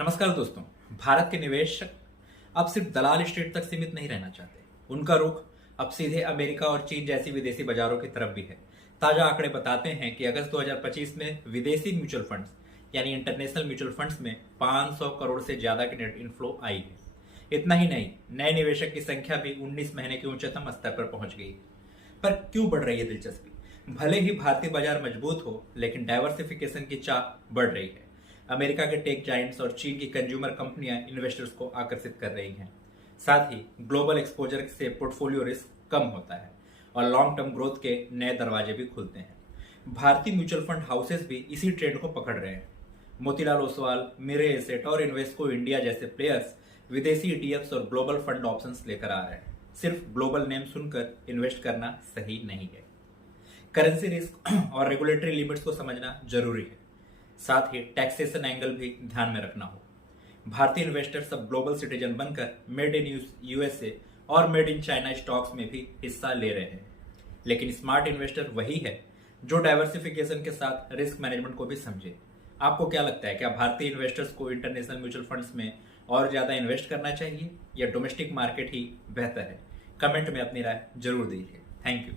नमस्कार दोस्तों। भारत के निवेशक अब सिर्फ दलाल स्टेट तक सीमित नहीं रहना चाहते। उनका रुख अब सीधे अमेरिका और चीन जैसी विदेशी बाजारों की तरफ भी है। ताजा आंकड़े बताते हैं कि अगस्त 2025 में विदेशी म्यूचुअल फंड्स यानी इंटरनेशनल म्यूचुअल फंड्स में 500 करोड़ से ज्यादा की नेट इनफ्लो आई है। इतना ही नहीं, नए निवेशक की संख्या भी 19 महीने के उच्चतम स्तर पर पहुंच गई। पर क्यों बढ़ रही है दिलचस्पी? भले ही भारतीय बाजार मजबूत हो, लेकिन डाइवर्सिफिकेशन की चाह बढ़ रही है। अमेरिका के टेक जायंट्स और चीन की कंज्यूमर कंपनियां इन्वेस्टर्स को आकर्षित कर रही हैं। साथ ही ग्लोबल एक्सपोजर से पोर्टफोलियो रिस्क कम होता है और लॉन्ग टर्म ग्रोथ के नए दरवाजे भी खुलते हैं। भारतीय म्यूचुअल फंड हाउसेस भी इसी ट्रेंड को पकड़ रहे हैं। मोतीलाल ओसवाल, मिरे एसेट और इन्वेस्को इंडिया जैसे प्लेयर्स विदेशी ईटीएफ्स और ग्लोबल फंड ऑप्शंस लेकर आ रहे हैं। सिर्फ ग्लोबल नेम सुनकर इन्वेस्ट करना सही नहीं है। करेंसी रिस्क और रेगुलेटरी लिमिट्स को समझना जरूरी है। साथ ही टैक्सेशन एंगल भी ध्यान में रखना हो। भारतीय इन्वेस्टर सब ग्लोबल सिटीजन बनकर मेड इन यूएसए और मेड इन चाइना स्टॉक्स में भी हिस्सा ले रहे हैं। लेकिन स्मार्ट इन्वेस्टर वही है जो डाइवर्सिफिकेशन के साथ रिस्क मैनेजमेंट को भी समझे। आपको क्या लगता है, क्या भारतीय इन्वेस्टर्स को इंटरनेशनल म्यूचुअल फंड्स में और ज्यादा इन्वेस्ट करना चाहिए या डोमेस्टिक मार्केट ही बेहतर है? कमेंट में अपनी राय जरूर दीजिए। Thank you.